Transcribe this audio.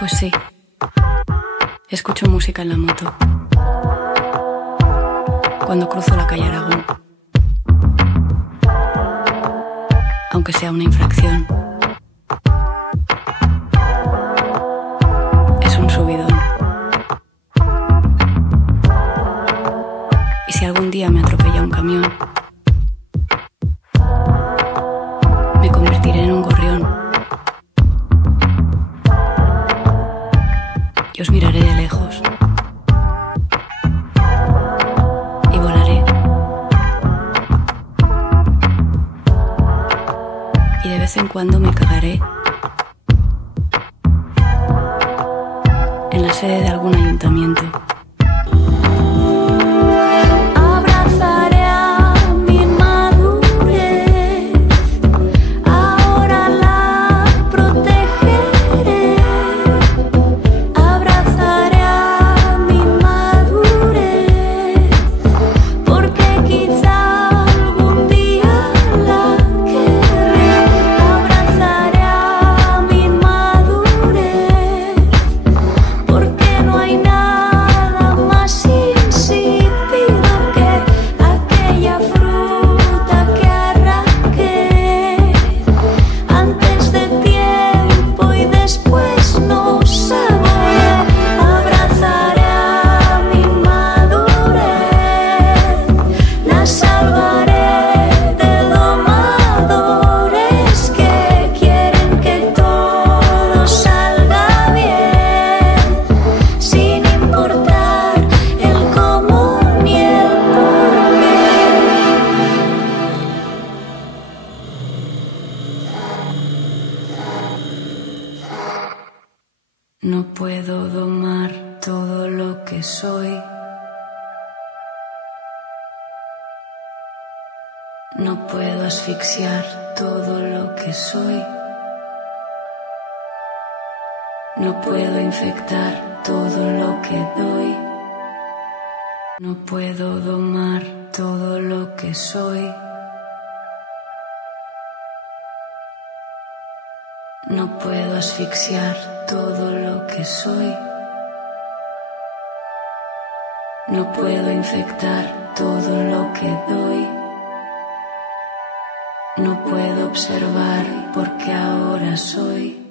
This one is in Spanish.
Pues sí, escucho música en la moto cuando cruzo la calle Aragón, aunque sea una infracción. Es un subidón. Y si algún día me atropella un camión, me convertiré en un gorrión y os miraré de lejos y volaré. Y de vez en cuando me cagaré en la sede de algún ayuntamiento. No puedo domar todo lo que soy. No puedo asfixiar todo lo que soy. No puedo infectar todo lo que doy. No puedo domar todo lo que soy. No puedo asfixiar todo lo que soy. No puedo infectar todo lo que doy. No puedo observar porque ahora soy.